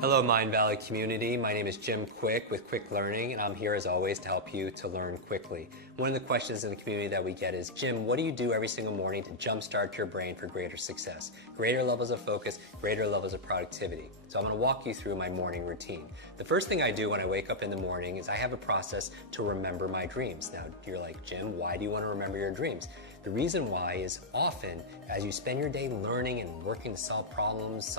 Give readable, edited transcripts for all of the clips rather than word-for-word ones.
Hello Mindvalley community, my name is Jim Quick with Quick Learning, and I'm here as always to help you to learn quickly. One of the questions in the community that we get is, Jim, what do you do every single morning to jumpstart your brain for greater success, greater levels of focus, greater levels of productivity? So I'm going to walk you through my morning routine. The first thing I do when I wake up in the morning is I have a process to remember my dreams. Now you're like, Jim, why do you want to remember your dreams? The reason why is often as you spend your day learning and working to solve problems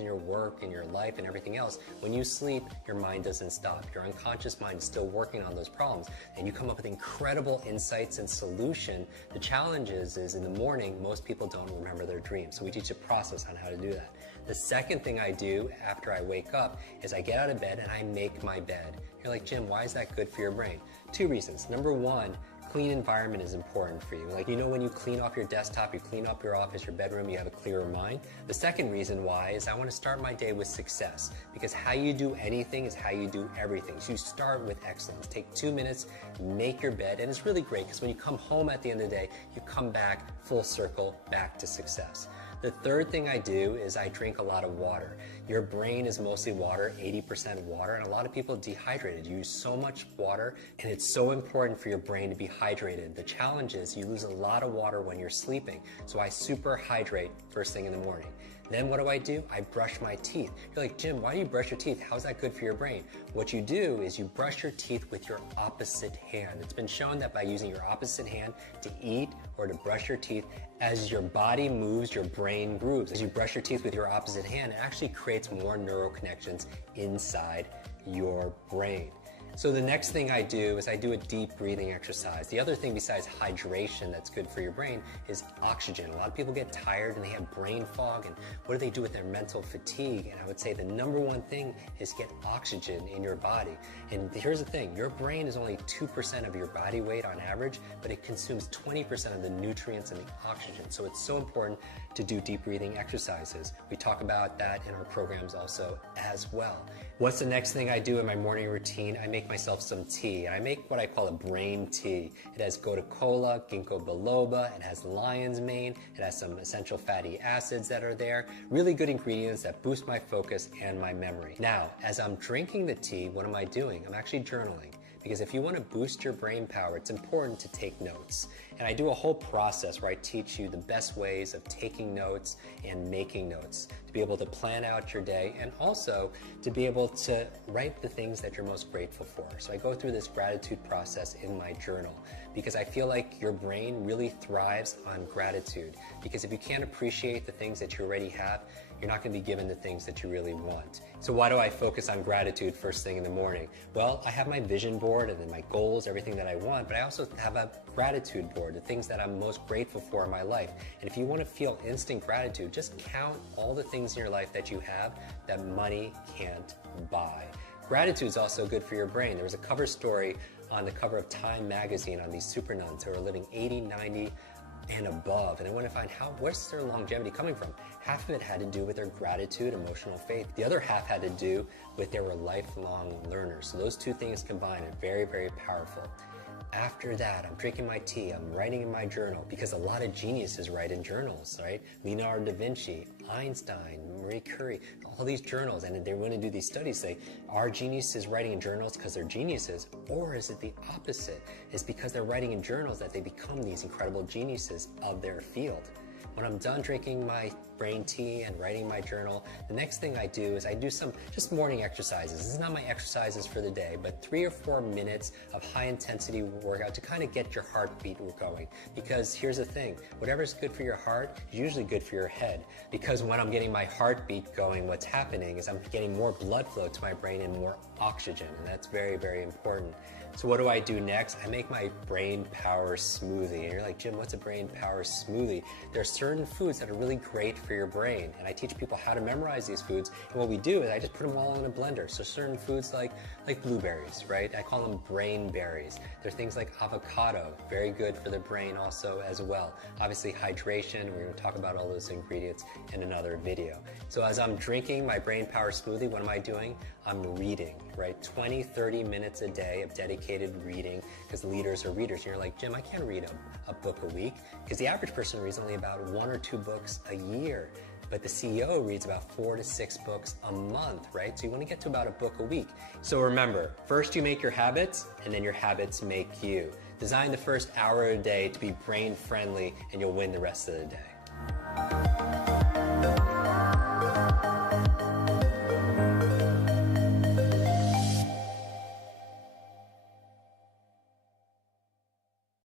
in your work, in your life, and everything else, when you sleep, your mind doesn't stop. Your unconscious mind is still working on those problems, and you come up with incredible insights and solution. The challenge is in the morning, most people don't remember their dreams, so we teach a process on how to do that. The second thing I do after I wake up is I get out of bed and I make my bed. You're like, Jim, why is that good for your brain? Two reasons. Number one, clean environment is important for you. Like, when you clean off your desktop, you clean up your office, your bedroom, you have a clearer mind. The second reason why is I want to start my day with success, because how you do anything is how you do everything. So you start with excellence. Take 2 minutes, make your bed, and it's really great because when you come home at the end of the day, you come back full circle back to success. The third thing I do is I drink a lot of water. Your brain is mostly water, 80% water, and a lot of people dehydrated. You use so much water, and it's so important for your brain to be hydrated. The challenge is you lose a lot of water when you're sleeping, so I super hydrate first thing in the morning. Then what do? I brush my teeth. You're like, Jim, why do you brush your teeth? How's that good for your brain? What you do is you brush your teeth with your opposite hand. It's been shown that by using your opposite hand to eat or to brush your teeth, as your body moves, your brain grooves. As you brush your teeth with your opposite hand, it actually creates more neural connections inside your brain. So the next thing I do is I do a deep breathing exercise. The other thing besides hydration that's good for your brain is oxygen. A lot of people get tired and they have brain fog, and what do they do with their mental fatigue? And I would say the number one thing is get oxygen in your body. And here's the thing, your brain is only 2% of your body weight on average, but it consumes 20% of the nutrients and the oxygen. So it's so important to do deep breathing exercises. We talk about that in our programs also as well. What's the next thing I do in my morning routine? I make myself some tea. I make what I call a brain tea. It has gotu kola, ginkgo biloba, it has lion's mane, it has some essential fatty acids that are there. Really good ingredients that boost my focus and my memory. Now, as I'm drinking the tea, what am I doing? I'm actually journaling. Because if you want to boost your brain power, it's important to take notes. And I do a whole process where I teach you the best ways of taking notes and making notes to be able to plan out your day and also to be able to write the things that you're most grateful for. So I go through this gratitude process in my journal because I feel like your brain really thrives on gratitude. Because if you can't appreciate the things that you already have, you're not going to be given the things that you really want. So why do I focus on gratitude first thing in the morning? Well, I have my vision board and then my goals, everything that I want, but I also have a gratitude board, the things that I'm most grateful for in my life. And if you want to feel instant gratitude, just count all the things in your life that you have that money can't buy. Gratitude is also good for your brain. There was a cover story on the cover of Time magazine on these super nuns who are living 80, 90, and above, and I want to find where's their longevity coming from. Half of it had to do with their gratitude, emotional faith. The other half had to do with they were lifelong learners. So those two things combined are very, very powerful. After that, I'm drinking my tea, I'm writing in my journal, because a lot of geniuses write in journals, right? Leonardo da Vinci, Einstein, Marie Curie, all these journals, and they're going to do these studies say, are geniuses writing in journals because they're geniuses, or is it the opposite? It's because they're writing in journals that they become these incredible geniuses of their field. When I'm done drinking my brain tea and writing my journal, the next thing I do is I do some just morning exercises. This is not my exercises for the day, but 3 or 4 minutes of high intensity workout to kind of get your heartbeat going. Because here's the thing, whatever's good for your heart is usually good for your head. Because when I'm getting my heartbeat going, what's happening is I'm getting more blood flow to my brain and more oxygen, and that's very, very important. So what do I do next? I make my brain power smoothie. And you're like, Jim, what's a brain power smoothie? There are certain foods that are really great for your brain, and I teach people how to memorize these foods. And what we do is I just put them all in a blender. So certain foods like blueberries, right? I call them brain berries. There's things like avocado, very good for the brain also as well. Obviously hydration, we're going to talk about all those ingredients in another video. So as I'm drinking my brain power smoothie, what am I doing? I'm reading, right? 20, 30 minutes a day of dedicated reading, because leaders are readers. And you're like, Jim, I can't read a book a week, because the average person reads only about 1 or 2 books a year. but the CEO reads about 4 to 6 books a month, right? So you want to get to about a book a week. So remember, first you make your habits, and then your habits make you. Design the first hour a day to be brain friendly, and you'll win the rest of the day.